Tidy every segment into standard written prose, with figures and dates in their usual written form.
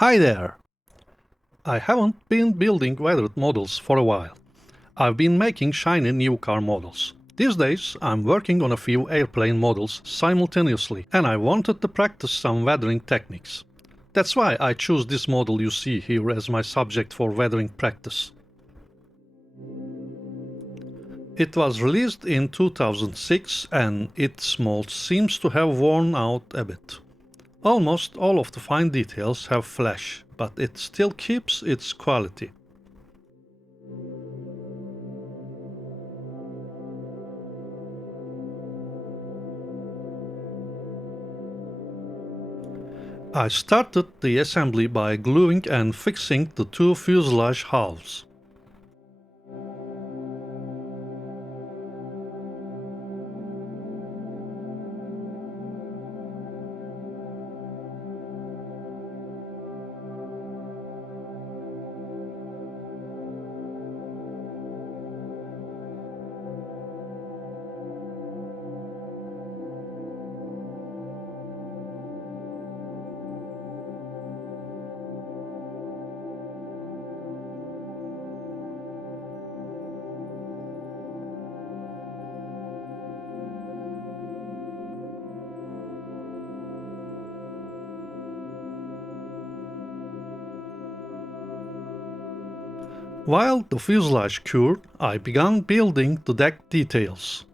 Hi there! I haven't been building weathered models for a while. I've been making shiny new car models. These days, I'm working on a few airplane models simultaneously, and I wanted to practice some weathering techniques. That's why I choose this model you see here as my subject for weathering practice. It was released in 2006 and its mold seems to have worn out a bit. Almost all of the fine details have flash, but it still keeps its quality. I started the assembly by gluing and fixing the two fuselage halves. While the fuselage cured, I began building the deck details.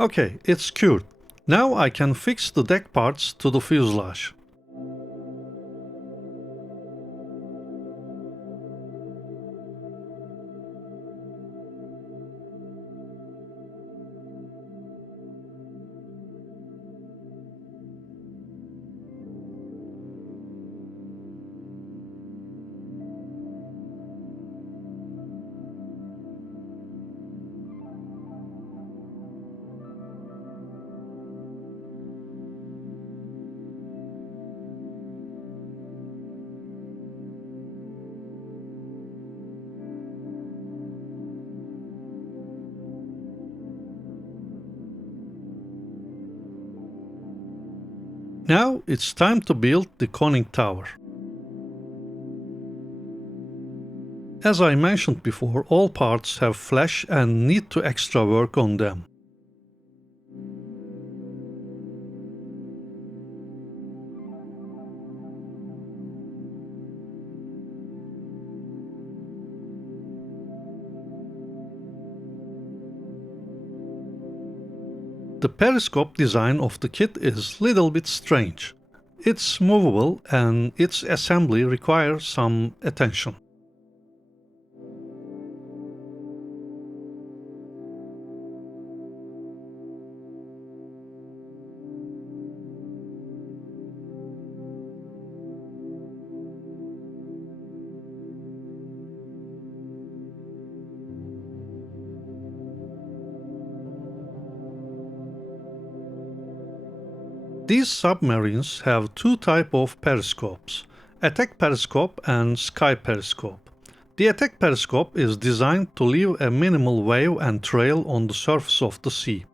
Okay, it's cured. Now I can fix the deck parts to the fuselage. Now it's time to build the conning tower. As I mentioned before, all parts have flash and need to extra work on them. The periscope design of the kit is little bit strange. It's movable and its assembly requires some attention. These submarines have two types of periscopes, attack periscope and sky periscope. The attack periscope is designed to leave a minimal wave and trail on the surface of the sea.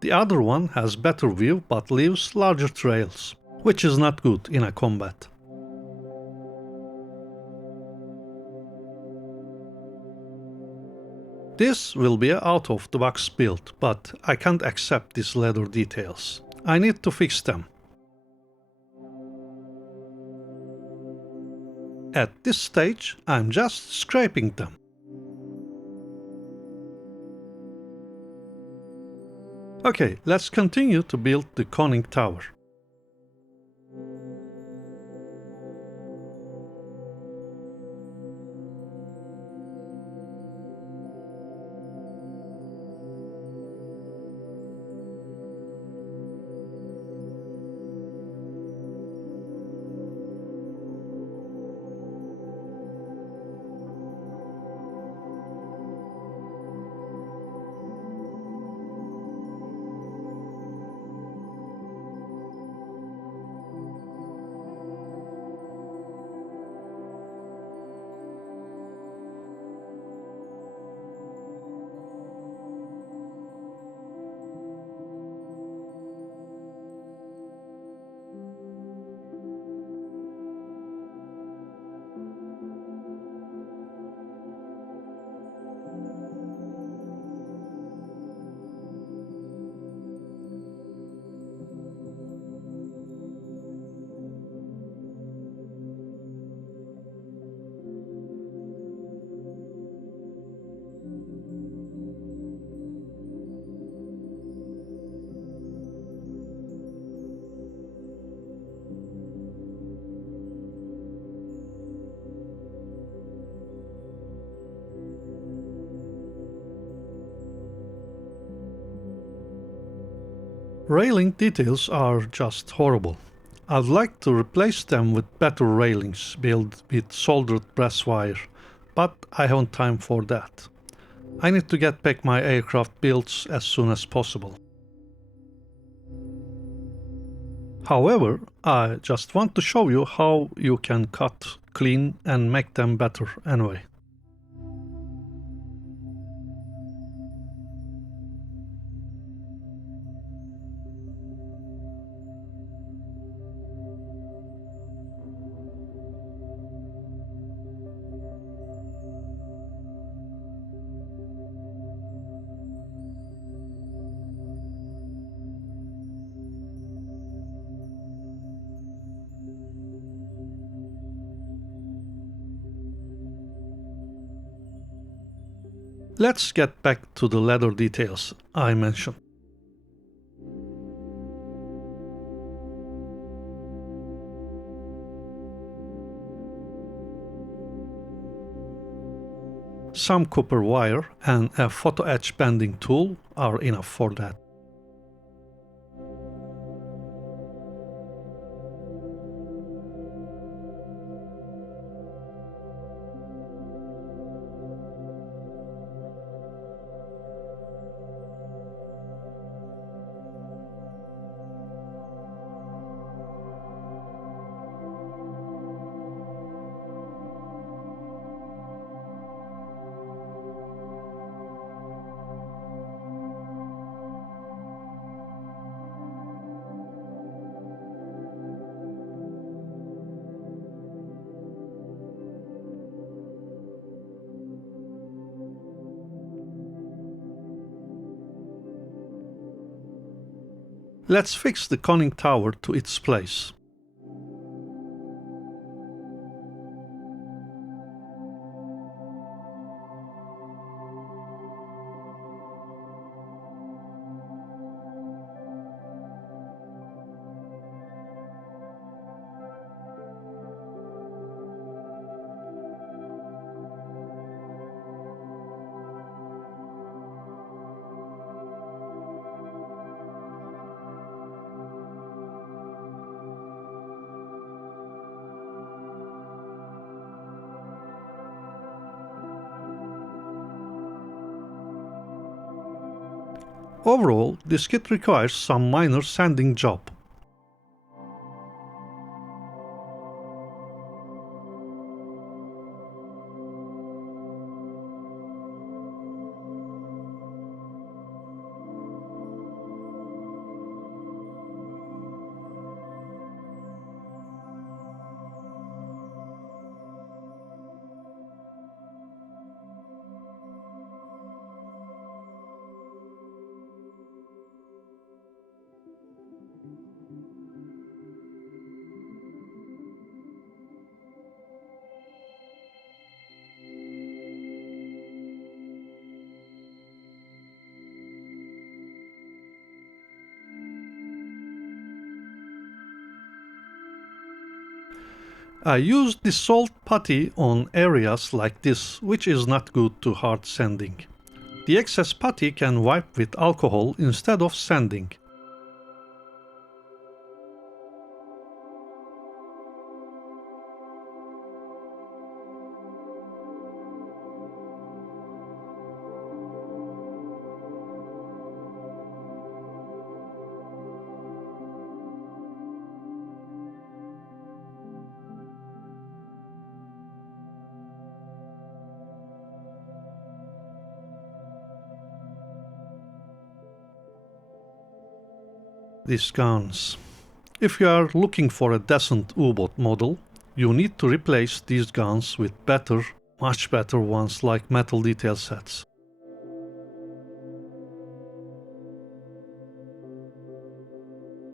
The other one has better view but leaves larger trails, which is not good in a combat. This will be an out-of-the-box build, but I can't accept these leather details. I need to fix them. At this stage, I'm just scraping them. Okay, let's continue to build the conning tower. Railing details are just horrible. I'd like to replace them with better railings built with soldered brass wire, but I haven't time for that. I need to get back my aircraft builds as soon as possible. However, I just want to show you how you can cut, clean and make them better anyway. Let's get back to the leather details I mentioned. Some copper wire and a photo etch bending tool are enough for that. Let's fix the conning tower to its place. Overall, this kit requires some minor sanding job. I used dissolved putty on areas like this, which is not good to hard sanding. The excess putty can wipe with alcohol instead of sanding. These guns. If you are looking for a decent U-boat model, you need to replace these guns with better, much better ones like metal detail sets.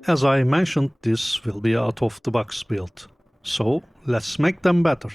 As I mentioned, this will be out of the box build, so let's make them better.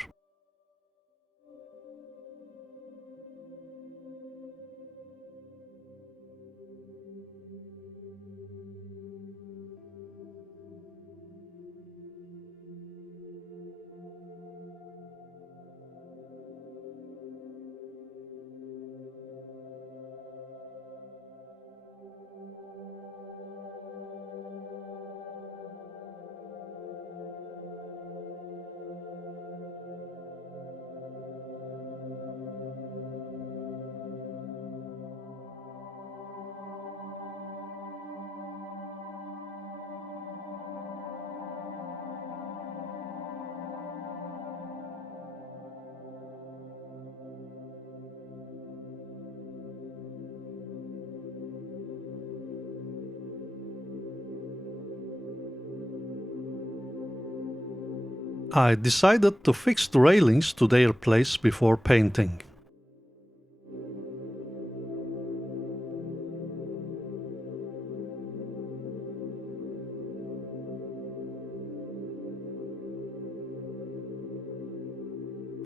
I decided to fix the railings to their place before painting.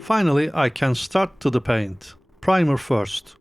Finally, I can start to the paint. Primer first.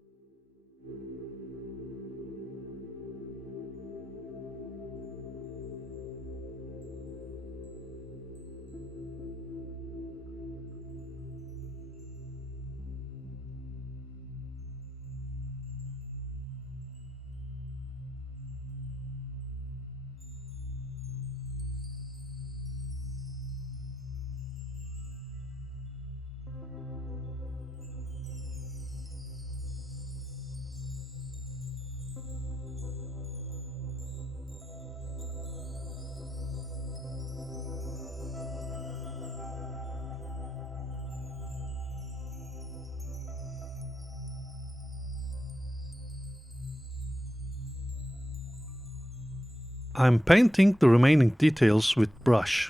I'm painting the remaining details with brush.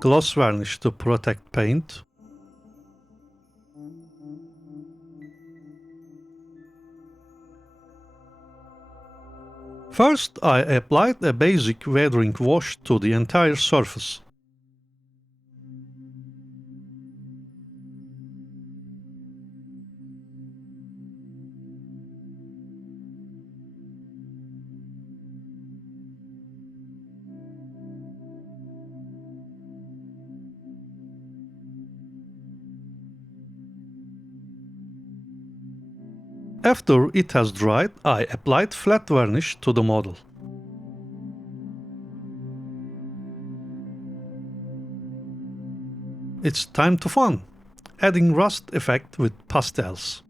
Gloss varnish to protect paint. First, I applied a basic weathering wash to the entire surface. After it has dried, I applied flat varnish to the model. It's time to fun, adding rust effect with pastels.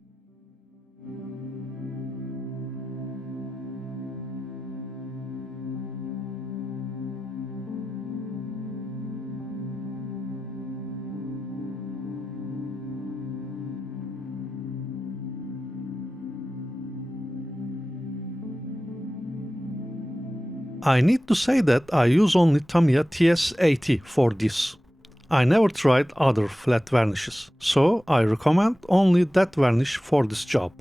I need to say that I use only Tamiya TS80 for this. I never tried other flat varnishes, so I recommend only that varnish for this job.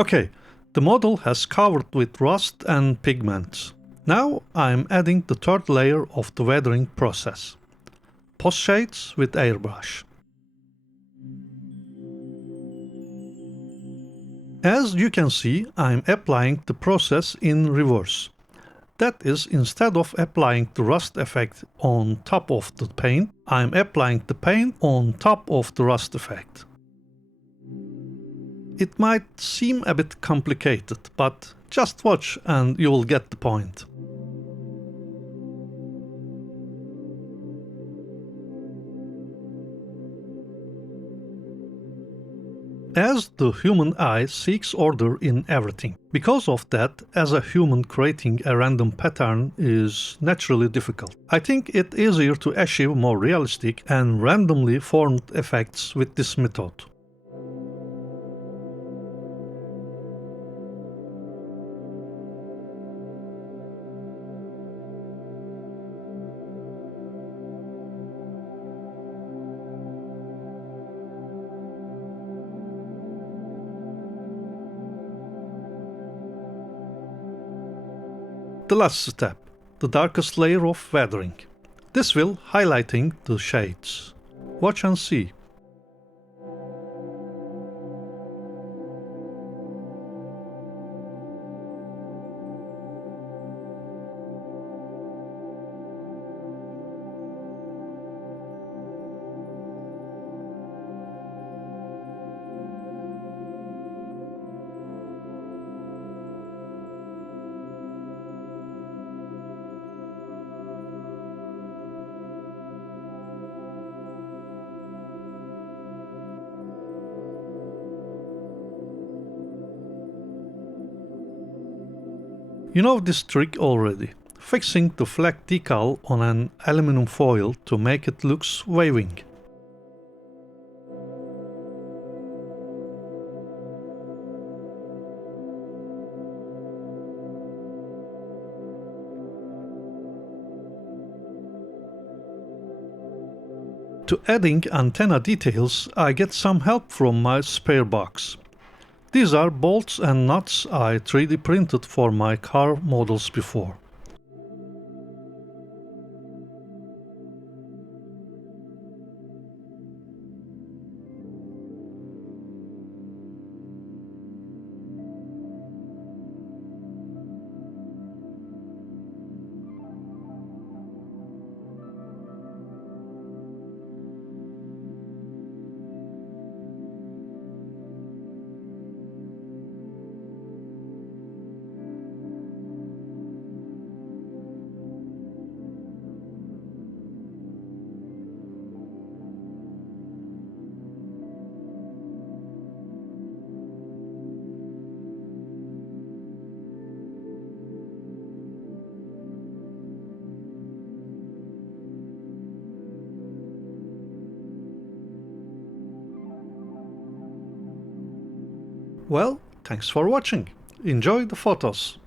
Okay, the model has covered with rust and pigments. Now I'm adding the third layer of the weathering process. Post shades with airbrush. As you can see, I'm applying the process in reverse. That is, instead of applying the rust effect on top of the paint, I'm applying the paint on top of the rust effect. It might seem a bit complicated, but just watch and you will get the point. As the human eye seeks order in everything. Because of that, as a human, creating a random pattern is naturally difficult. I think it's easier to achieve more realistic and randomly formed effects with this method. The last step, the darkest layer of weathering. This will highlighting the shades. Watch and see. You know this trick already. Fixing the flag decal on an aluminum foil to make it looks waving. To adding antenna details, I get some help from my spare box. These are bolts and nuts I 3D printed for my car models before. Well, thanks for watching. Enjoy the photos.